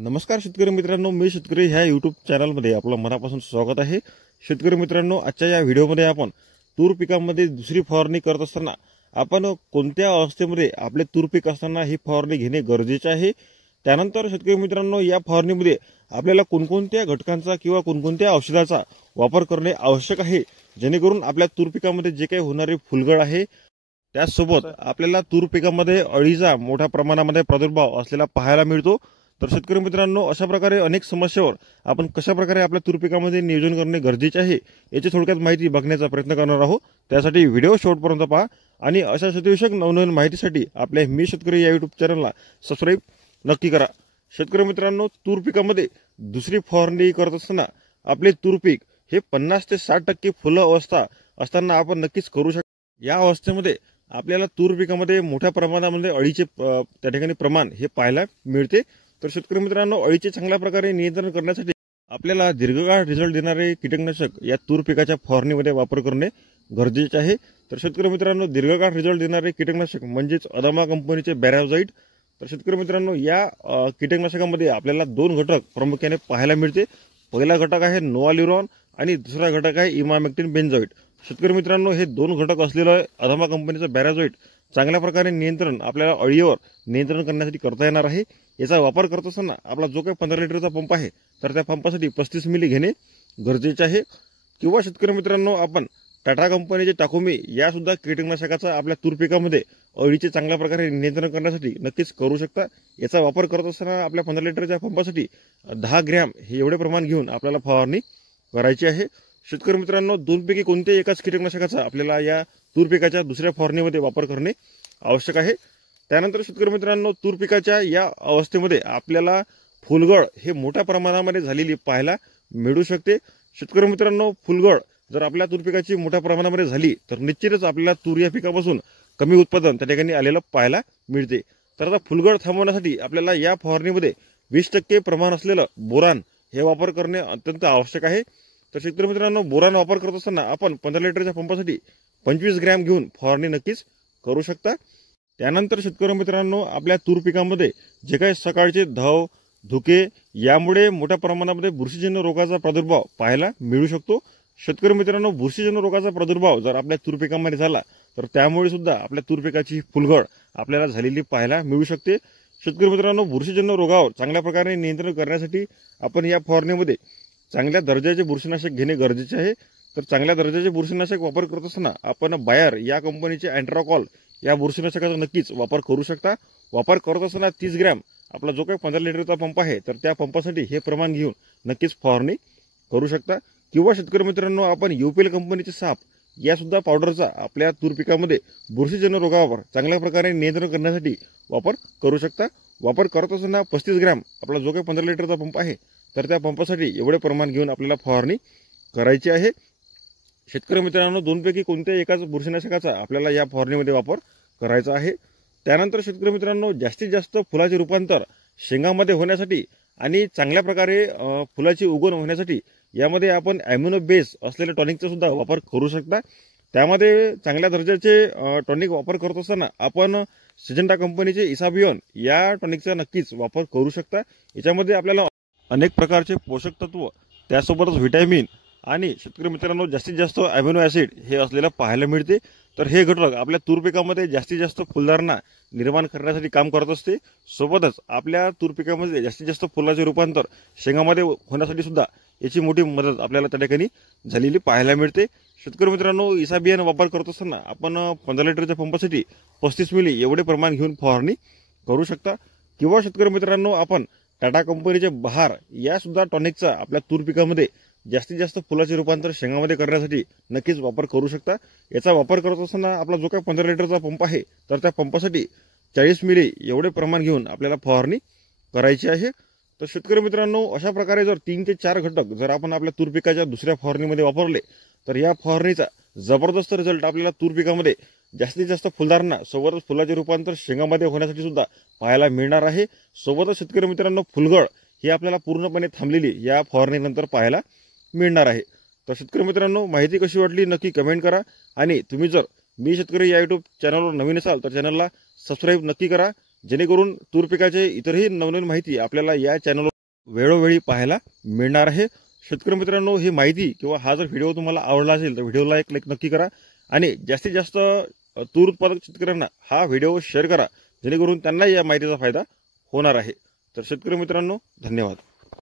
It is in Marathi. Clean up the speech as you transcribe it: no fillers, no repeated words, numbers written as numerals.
नमस्कार शेतकरी मित्रांनो, मी शेतकरी ह्या यूट्यूब चॅनलमध्ये आपलं मनापासून स्वागत आहे। शेतकरी मित्रांनो, आजच्या या व्हिडिओमध्ये आपण तूर पिकामध्ये दुसरी फवारणी करत असताना आपण कोणत्या अवस्थेमध्ये आपले तूर पीक असताना ही फवारणी घेणे गरजेचे आहे। त्यानंतर शेतकरी मित्रांनो, या फवारणीमध्ये आपल्याला कोणकोणत्या घटकांचा किंवा कोणकोणत्या औषधाचा वापर करणे आवश्यक आहे, जेणेकरून आपल्या तूर पिकामध्ये जे काही होणारे फुलगळ आहे त्यासोबत आपल्याला तूर पिकामध्ये अळीचा मोठ्या प्रमाणामध्ये प्रादुर्भाव असलेला पाहायला मिळतो। तर शेतकरी मित्रांनो, अशा प्रकारे अनेक समस्यावर आपण कशा प्रकारे आपल्या तूर पिकामध्ये नियोजन करणे गरजेचे आहे याची थोडक्यात माहिती बघण्याचा प्रयत्न करणार आहोत। त्यासाठी व्हिडिओ शेवटपर्यंत पहा आणि अशा शेतीविषयक नवनवीन माहितीसाठी आपल्या मी शेतकरी या यूट्यूब चॅनलला सबस्क्राइब नक्की करा। शेतकरी मित्रांनो, तूर पिकामध्ये दुसरी फवारणी करत असताना आपले तूर पीक हे 50 ते 60% फुलं अवस्था असताना आपण नक्कीच करू शकता। या अवस्थेमध्ये आपल्याला तूर पिकामध्ये मोठ्या प्रमाणामध्ये अळीचे त्या ठिकाणी प्रमाण हे पाहायला मिळते। तर शेतकरी मित्रांनो, अळीचे चांगल्या प्रकारे नियंत्रण करण्यासाठी आपल्याला दीर्घकाळ रिझल्ट देणारे कीटकनाशक या तूर पिकाच्या फवारणीमध्ये वापर करणे गरजेचे आहे। तर शेतकरी मित्रांनो, दीर्घकाळ रिझल्ट देणारे कीटकनाशक म्हणजेच अदामा कंपनीचे बॅराझाइट। तर शेतकरी मित्रांनो, या कीटकनाशकामध्ये आपल्याला दोन घटक प्रामुख्याने पाहायला मिळते। पहिला घटक आहे नोवाल्युरॉन आणि दुसरा घटक आहे इमामेक्टिन बेंझोएट। शेतकरी मित्रांनो, हे दोन घटक असलेलं अदामा कंपनीचं बॅराझाइट चांगल्या प्रकारे नियंत्रण आपल्याला अळीवर नियंत्रण करण्यासाठी करता येणार आहे। याचा वापर करत असताना आपला जो काही 15 लिटरचा पंप आहे तर त्या पंपासाठी 35 मिली घेणे गरजेचे आहे। किंवा शेतकरी मित्रांनो, आपण टाटा कंपनीचे टाकोमी या सुद्धा कीटकनाशकाचा आपल्या तूर पिकामध्ये अळीचे चांगल्या प्रकारे नियंत्रण करण्यासाठी नक्कीच करू शकता। याचा वापर करत असताना आपल्या 15 लिटरच्या पंपासाठी 10 ग्रॅम हे एवढे प्रमाण घेऊन आपल्याला फवारणी करायची आहे। शेतकरी मित्रांनो, दोनपैकी कोणत्याही एकाच कीटकनाशकाचा आपल्याला या तूर पिकाच्या दुसऱ्या फवारणीमध्ये वापर करणे आवश्यक आहे। त्यानंतर शेतकरी मित्रांनो, तूर पिकाच्या या अवस्थेमध्ये आपल्याला फुलगळ हे मोठ्या प्रमाणामध्ये झालेली पाहायला मिळू शकते। शेतकरी मित्रांनो, फुलगळ जर आपल्या तूर पिकाची मोठ्या प्रमाणामध्ये झाली तर निश्चितच आपल्याला तूर या पिकापासून कमी उत्पादन त्या ठिकाणी आलेलं पाहायला मिळते। तर आता फुलगळ थांबवण्यासाठी आपल्याला या फवारणीमध्ये 20% प्रमाण असलेलं बोरान हे वापर करणे अत्यंत आवश्यक आहे। तर शेतकरी मित्रांनो, बोरान वापर करत असताना आपण 15 लिटरच्या पंपासाठी 25 ग्रॅम घेऊन फवारणी नक्कीच करू शकता। त्यानंतर शेतकरी मित्रांनो, आपल्या तूर पिकामध्ये जे काही सकाळचे धव धुके यामुळे मोठ्या प्रमाणामध्ये बुरशीजन्य रोगाचा प्रादुर्भाव पाहायला मिळू शकतो। शेतकरी मित्रांनो, बुरशीजन्य रोगाचा प्रादुर्भाव जर आपल्या तूर पिकामध्ये झाला तर त्यामुळे सुद्धा आपल्या तूर पिकाची फुलगळ आपल्याला झालेली पाहायला मिळू शकते। शेतकरी मित्रांनो, बुरशीजन्य रोगावर चांगल्या प्रकारे नियंत्रण करण्यासाठी आपण या फवारणीमध्ये चांगल्या दर्जाचे बुरशीनाशक घेणे गरजेचे आहे। तर चांगल्या दर्जाचे बुरशीनाशक वापर करत असताना आपण बायर या कंपनीचे अँट्राकॉल या बुरशीनाशकाचा नक्कीच वापर करू शकता। वापर करत असताना 30 ग्रॅम आपला जो काही 15 लिटरचा पंप आहे तर त्या पंपासाठी हे प्रमाण घेऊन नक्कीच फवारणी करू शकता। किंवा शेतकरी मित्रांनो, आपण यूपीएल कंपनीचे साप या सुद्धा पावडरचा आपल्या तूर पिकामध्ये बुरशीजन्य रोगावर चांगल्या प्रकारे नियंत्रण करण्यासाठी वापर करू शकता। वापर करत असताना 35 ग्रॅम आपला जो काही 15 लिटरचा पंप आहे तर त्या पंपासाठी एवढे प्रमाण घेऊन आपल्याला फवारणी करायची आहे। शेतकरी मित्रांनो, दोनपैकी कोणत्याही एकाच बुरशीनाशकाचा आपल्याला या फवारणीमध्ये वापर करायचा आहे। त्यानंतर शेतकरी मित्रांनो, जास्तीत जास्त फुलाचे रूपांतर शेंगामध्ये होण्यासाठी आणि चांगल्या प्रकारे फुलाची उगवण होण्यासाठी यामध्ये आपण ॲम्युनो बेस असलेल्या टॉनिकचा सुद्धा वापर करू शकता। त्यामध्ये चांगल्या दर्जाचे टॉनिक वापर करत असताना आपण सिजंटा कंपनीचे इसाबियन या टॉनिकचा नक्कीच वापर करू शकता। याच्यामध्ये आपल्याला अनेक प्रकारचे पोषक तत्व त्यासोबतच व्हिटॅमिन आणि शेतकरी मित्रांनो, जास्तीत जास्त ॲमिनो ॲसिड हे असलेलं पाहायला मिळते। तर हे घटक आपल्या तूर पिकामध्ये जास्तीत जास्त फुलधारणा निर्माण करण्यासाठी काम करत असते। सोबतच आपल्या तूर पिकामध्ये जास्तीत जास्त फुलाचे रूपांतर शेंगामध्ये होण्यासाठी सुद्धा याची मोठी मदत आपल्याला त्या ठिकाणी झालेली पाहायला मिळते। शेतकरी मित्रांनो, इसाबियान वापर करत असताना आपण 15 लिटरच्या पंपासाठी 35 मिली एवढे प्रमाण घेऊन फवारणी करू शकता। किंवा शेतकरी मित्रांनो, आपण टाटा कंपनीचे बहार या सुद्धा टॉनिकचा आपल्या तूर पिकामध्ये जास्तीत जास्त फुलाचे रूपांतर शेंगामध्ये करण्यासाठी नक्कीच वापर करू शकता। याचा वापर करत असताना आपला जो काही 15 लिटरचा पंप आहे तर त्या पंपासाठी 40 मिली एवढे प्रमाण घेऊन आपल्याला फवारणी करायची आहे। तर शेतकरी मित्रांनो, अशा प्रकारे जर 3 ते 4 घटक जर आपण आपल्या तूर पिकाच्या दुसऱ्या फवारणीमध्ये वापरले तर या फवारणीचा जबरदस्त रिझल्ट आपल्याला तूर पिकामध्ये जास्तीत जास्त फुलधारणा सोबतच फुलाचे रूपांतर शेंगामध्ये होण्यासाठी सुद्धा पाहायला मिळणार आहे। सोबतच शेतकरी मित्रांनो, फुलगळ ही आपल्याला पूर्णपणे थांबलेली या फवारणीनंतर पाहायला मिळणार आहे। तर शेतकरी मित्रांनो, माहिती कशी वाटली नक्की कमेंट करा आणि तुम्ही जर मी शेतकरी या यूट्यूब चॅनलवर नवीन असाल तर चॅनलला सबस्क्राइब नक्की करा, जेणेकरून तूर पिकाचे इतरही नवनवीन माहिती आपल्याला या चॅनलवर वेळोवेळी पाहायला मिळणार आहे। शेतकरी मित्रांनो, ही माहिती किंवा हा जर व्हिडिओ तुम्हाला आवडला असेल तर व्हिडिओला एक लाईक नक्की करा आणि जास्तीत जास्त तूर उत्पादक शेतकऱ्यांना हा व्हिडिओ शेअर करा, जेणेकरून त्यांनाही या माहितीचा फायदा होणार आहे। तर शेतकरी मित्रांनो, धन्यवाद।